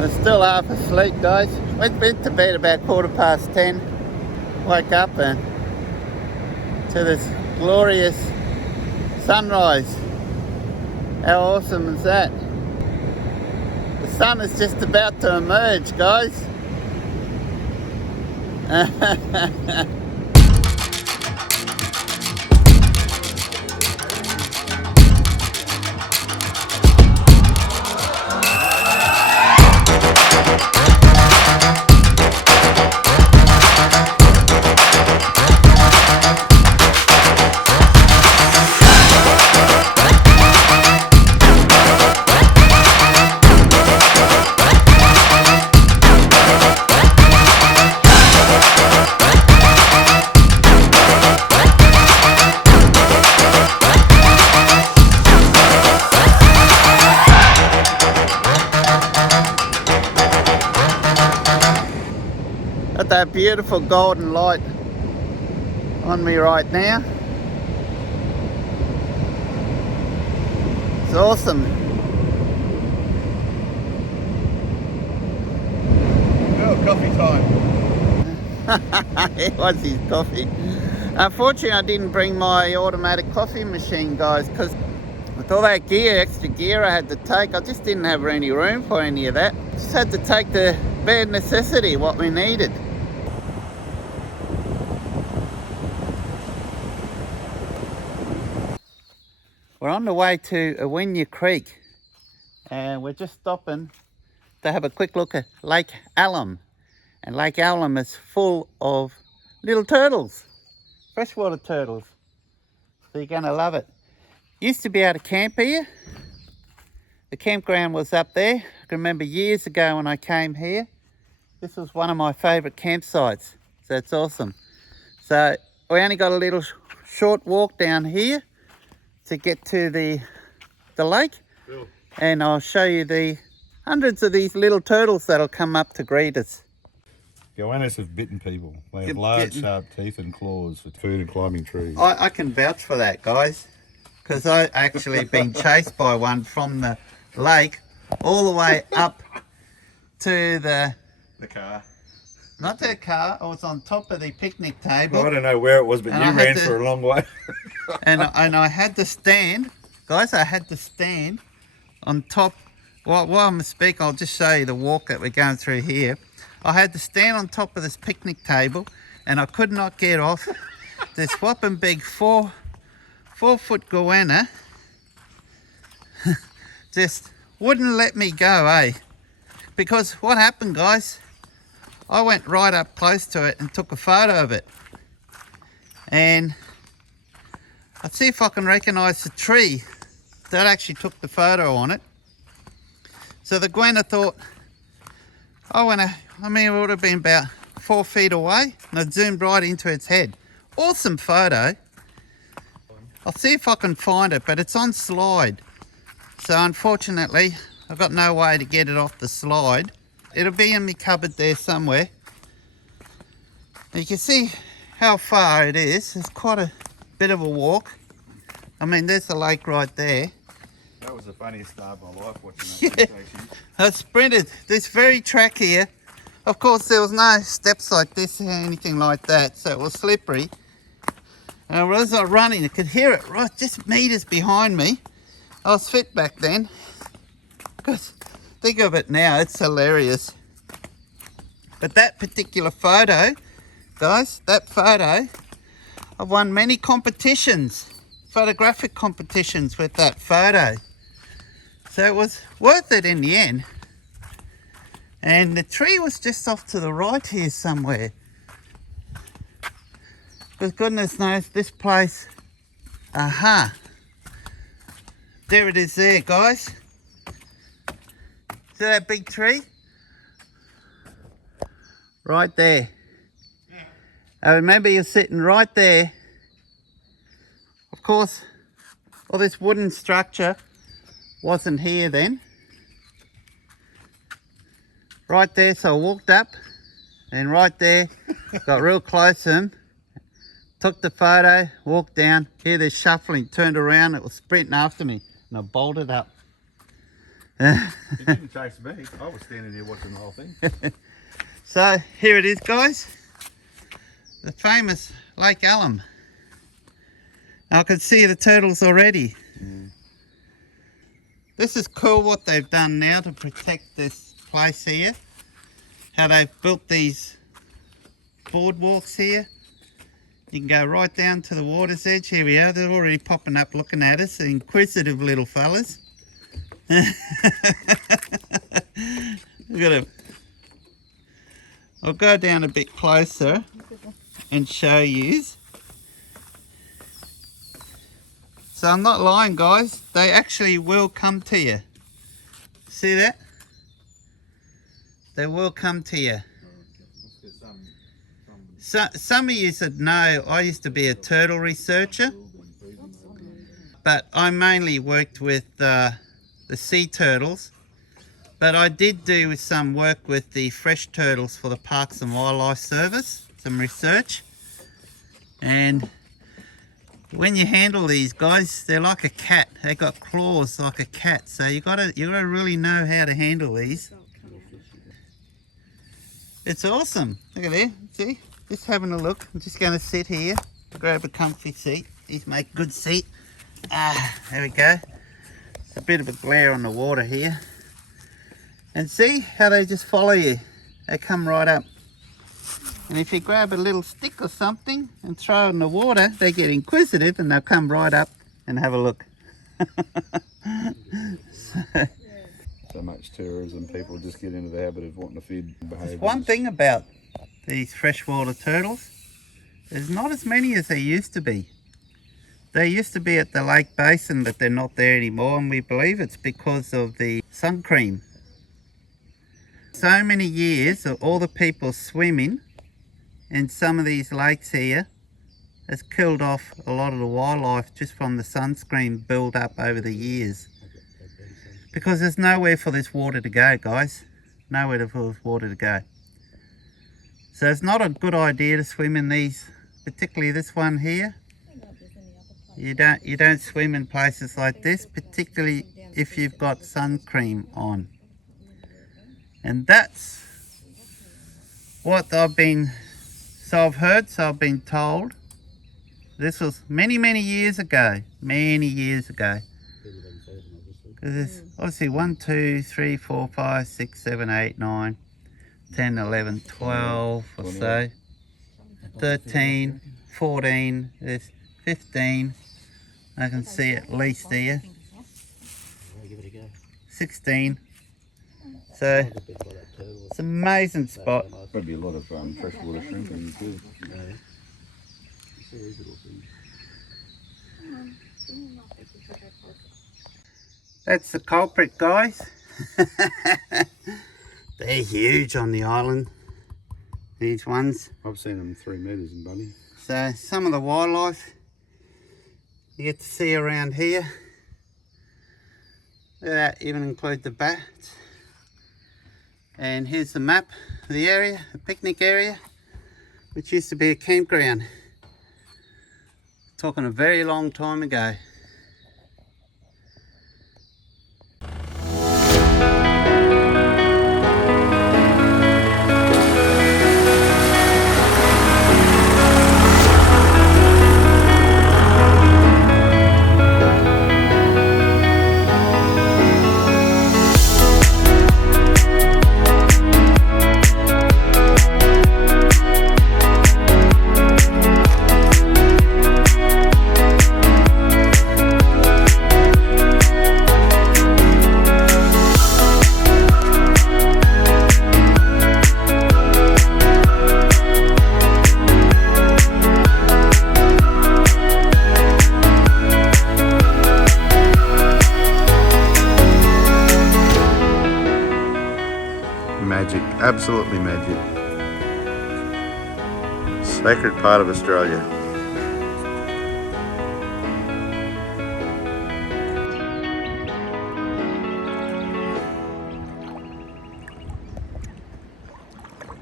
I'm still half asleep, guys. Went to bed about 10:15. Woke up and to this glorious sunrise. How awesome is that? The sun is just about to emerge, guys. Got that beautiful golden light on me right now. It's awesome. Oh, coffee time. It was his coffee. Unfortunately, I didn't bring my automatic coffee machine, guys, because with all that gear, extra gear I had to take, I just didn't have any room for any of that. Just had to take the bare necessity, what we needed. We're on the way to Awinya Creek and we're just stopping to have a quick look at Lake Allom. And Lake Allom is full of little turtles, freshwater turtles. So you're going to love it. Used to be able to camp here. The campground was up there. I can remember years ago when I came here. This was one of my favourite campsites. So it's awesome. So we only got a little short walk down here to get to the lake. Cool. And I'll show you the hundreds of these little turtles that'll come up to greet us. Goannas have bitten people. They have large, sharp teeth and claws for food and climbing trees. I can vouch for that, guys, because I actually been chased by one from the lake all the way up to the car. Not the car. I was on top of the picnic table. Well, I don't know where it was, but you ran for a long way. and I had to stand, guys. I had to stand on top. While I'm speaking, I'll just show you the walk that we're going through here. I had to stand on top of this picnic table, and I could not get off. This whopping big four-foot goanna just wouldn't let me go, eh? Because what happened, guys? I went right up close to it and took a photo of it. And I'd see if I can recognise the tree that actually took the photo on it. So the goanna thought, it would have been about 4 feet away, and I zoomed right into its head. Awesome photo. I'll see if I can find it, but it's on slide. So unfortunately, I've got no way to get it off the slide. It'll be in my cupboard there somewhere. You can see how far it is. It's quite a bit of a walk. I mean, there's the lake right there. That was the funniest start of my life watching that station. I sprinted this very track here. Of course, there was no steps like this or anything like that, so it was slippery. And as I was running, I could hear it right just meters behind me. I was fit back then. Because think of it now, it's hilarious. But that particular photo, guys, I've won many competitions, photographic competitions with that photo. So it was worth it in the end. And the tree was just off to the right here somewhere. Because goodness knows this place, aha. There it is there, guys. See that big tree? Right there. Yeah. I remember you're sitting right there. Of course, all this wooden structure wasn't here then. Right there, so I walked up and right there, got real close to him, took the photo, walked down, hear this shuffling, turned around, it was sprinting after me and I bolted up. He didn't chase me. I was standing there watching the whole thing. So here it is, guys. The famous Lake Allom. I can see the turtles already. This is cool what they've done now to protect this place here. How they've built these boardwalks here. You can go right down to the water's edge. Here we are. They're already popping up looking at us. The inquisitive little fellas. Look at them. I'll go down a bit closer and show you. So I'm not lying, guys. They actually will come to you. See that? They will come to you. So, some of you said no. I used to be a turtle researcher, but I mainly worked with the sea turtles. But I did do some work with the fresh turtles for the Parks and Wildlife Service, some research. And when you handle these guys, they're like a cat. They got claws like a cat. So you gotta really know how to handle these. It's awesome. Look at there. See? Just having a look. I'm just going to sit here, grab a comfy seat. He's made a good seat. There we go. It's a bit of a glare on the water here. And see how they just follow you. They come right up. And if you grab a little stick or something and throw it in the water, they get inquisitive and they'll come right up and have a look. So much tourism, people just get into the habit of wanting to feed behaviours. There's one thing about these freshwater turtles. There's not as many as there used to be. They used to be at the lake basin, but they're not there anymore, and we believe it's because of the sun cream. So many years of all the people swimming in some of these lakes here has killed off a lot of the wildlife just from the sunscreen build up over the years. Because there's nowhere for this water to go, guys. Nowhere for this water to go. So it's not a good idea to swim in these, particularly this one here. You don't swim in places like this, particularly if you've got sun cream on. And that's what I've been told. This was many years ago. Many years ago. Because there's obviously 1, 2, 3, 4, 5, 6, 7, 8, 9, 10, 11, 12 or so. 13, 14, there's 15. I can see at least here. 16. So it's an amazing spot. Probably a lot of freshwater shrimp in too. That's the culprit, guys. They're huge on the island, these ones. I've seen them 3 metres in bunny. So some of the wildlife you get to see around here. That even include the bats. And here's the map of the area, the picnic area, which used to be a campground. Talking a very long time ago. Magic, absolutely magic. Sacred part of Australia.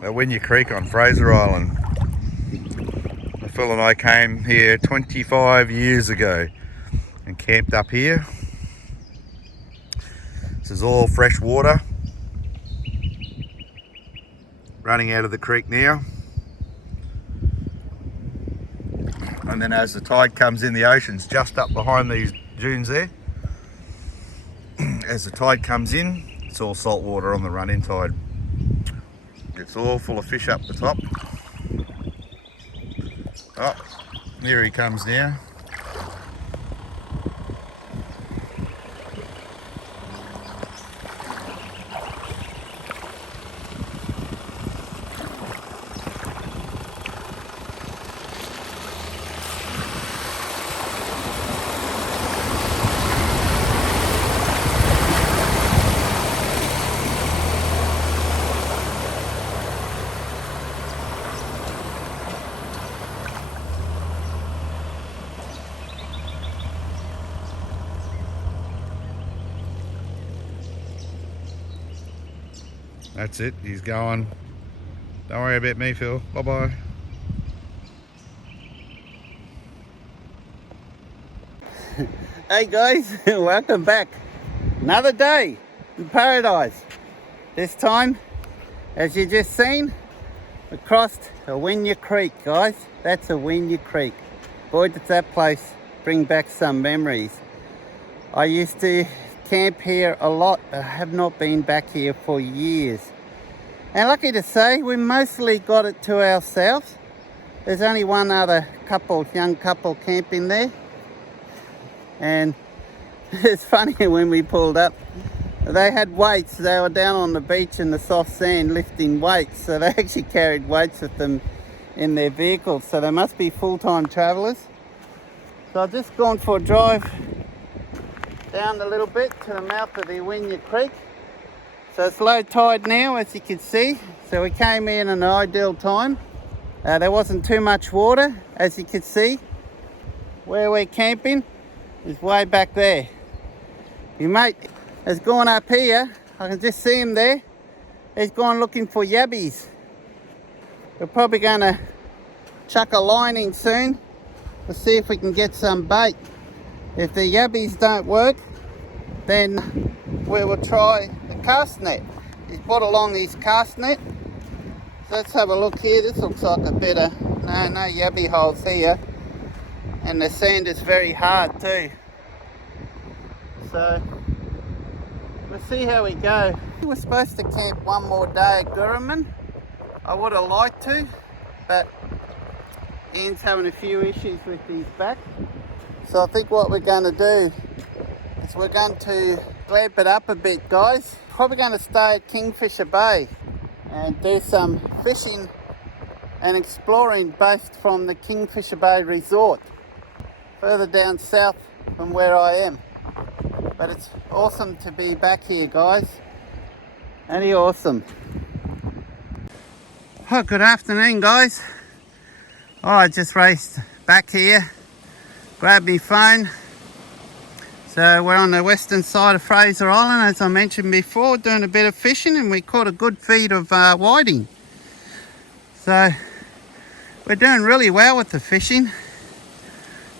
Awinya Creek on Fraser Island. Phil and I came here 25 years ago and camped up here. This is all fresh water running out of the creek now. And then as the tide comes in, the ocean's just up behind these dunes there. As the tide comes in, it's all salt water on the run-in tide. It's all full of fish up the top. Oh, there he comes now. That's it, he's going. Don't worry about me, Phil. Bye-bye. Hey guys, welcome back. Another day in paradise. This time, as you just seen, we crossed Awinya Creek, guys. That's Awinya Creek. Boy, does that place bring back some memories. I used to camp here a lot, but I have not been back here for years. And lucky to say, we mostly got it to ourselves. There's only one other young couple camping there. And it's funny, when we pulled up, they had weights. They were down on the beach in the soft sand lifting weights. So they actually carried weights with them in their vehicles. So they must be full-time travellers. So I've just gone for a drive down a little bit to the mouth of the Awinya Creek. So it's low tide now, as you can see. So we came in an ideal time. There wasn't too much water, as you can see. Where we're camping is way back there. Your mate has gone up here. I can just see him there. He's gone looking for yabbies. We're probably going to chuck a line in soon. We'll see if we can get some bait. If the yabbies don't work, then we will try the cast net. He's brought along his cast net. So let's have a look here. This looks like a better, no yabby holes here. And the sand is very hard too. So we'll see how we go. We were supposed to camp one more day at Gurraman. I would have liked to, but Ian's having a few issues with his back. So I think what we're going to do is we're going to clamp it up a bit, guys. Probably going to stay at Kingfisher Bay and do some fishing and exploring based from the Kingfisher Bay Resort, further down south from where I am. But it's awesome to be back here, guys. Any awesome. Oh, good afternoon, guys. Oh, I just raced back here, grabbed my phone. So we're on the western side of Fraser Island, as I mentioned before, doing a bit of fishing, and we caught a good feed of whiting. So we're doing really well with the fishing,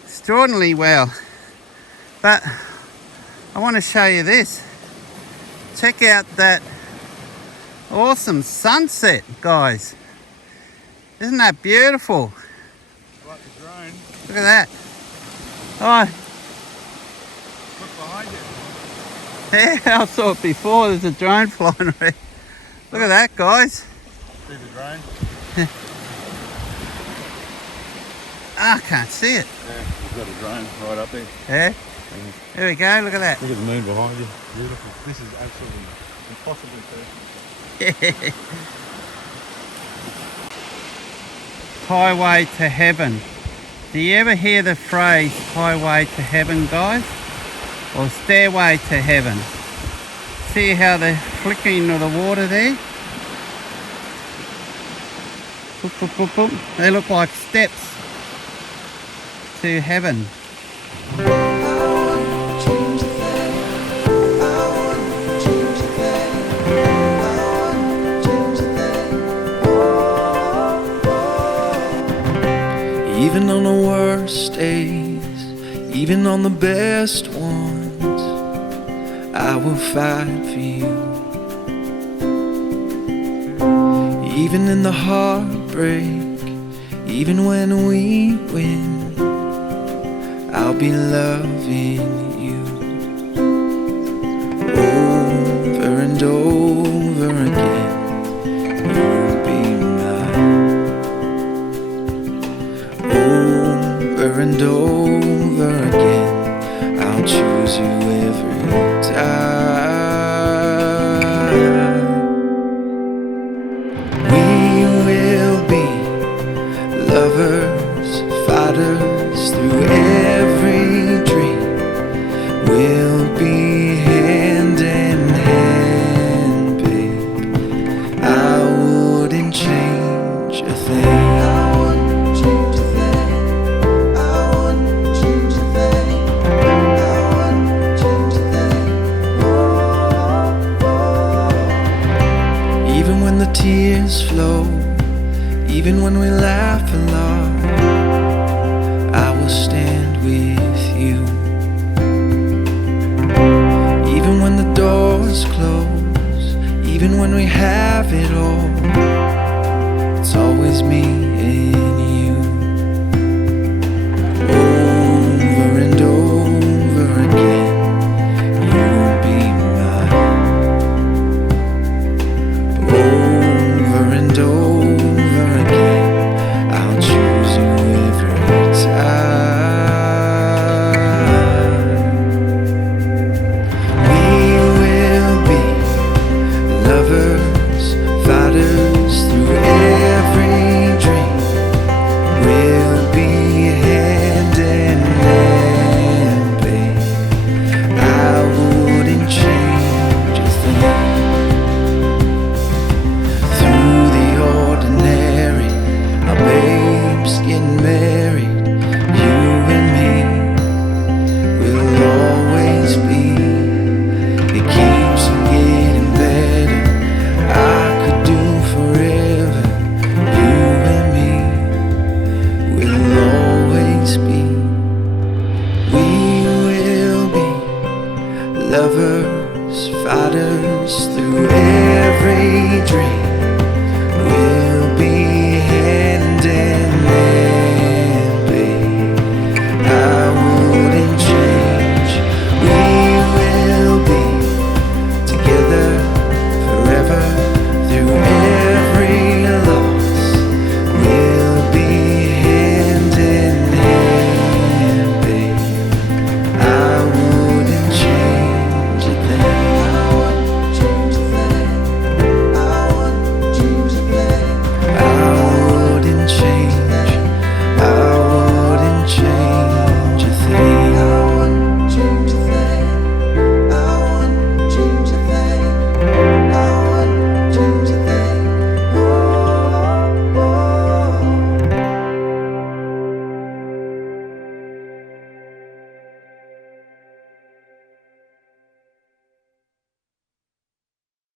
extraordinarily well. But I want to show you this. Check out that awesome sunset, guys. Isn't that beautiful? Like the drone. Look at that. Oh, Look behind you. yeah, I saw it before. There's a drone flying around. Look at that, guys. See the drone? I can't see it. Yeah, we've got a drone right up there. Yeah? There we go, look at that. Look at the moon behind you. Beautiful. This is absolutely impossibly perfect. Highway to heaven. Do you ever hear the phrase highway to heaven, guys? Or stairway to heaven? See how they're flickering of the water there? Boop, boop, boop, boop. They look like steps to heaven. Even on the worst days, even on the best ones, I I will fight for you. Even in the heartbreak, even when we win, I'll be loving you. Over and over again, you'll be mine. Over and over again, I'll choose you every time. We will be lovers, fighters through every dream. We'll be hand in hand, babe. I wouldn't change a thing. I wouldn't change a thing. I wouldn't change a thing. I wouldn't change a thing. Oh, oh. Even when the tears flow, even when we laugh a lot, I will stand with you. Even when the doors close, even when we have it all, it's always me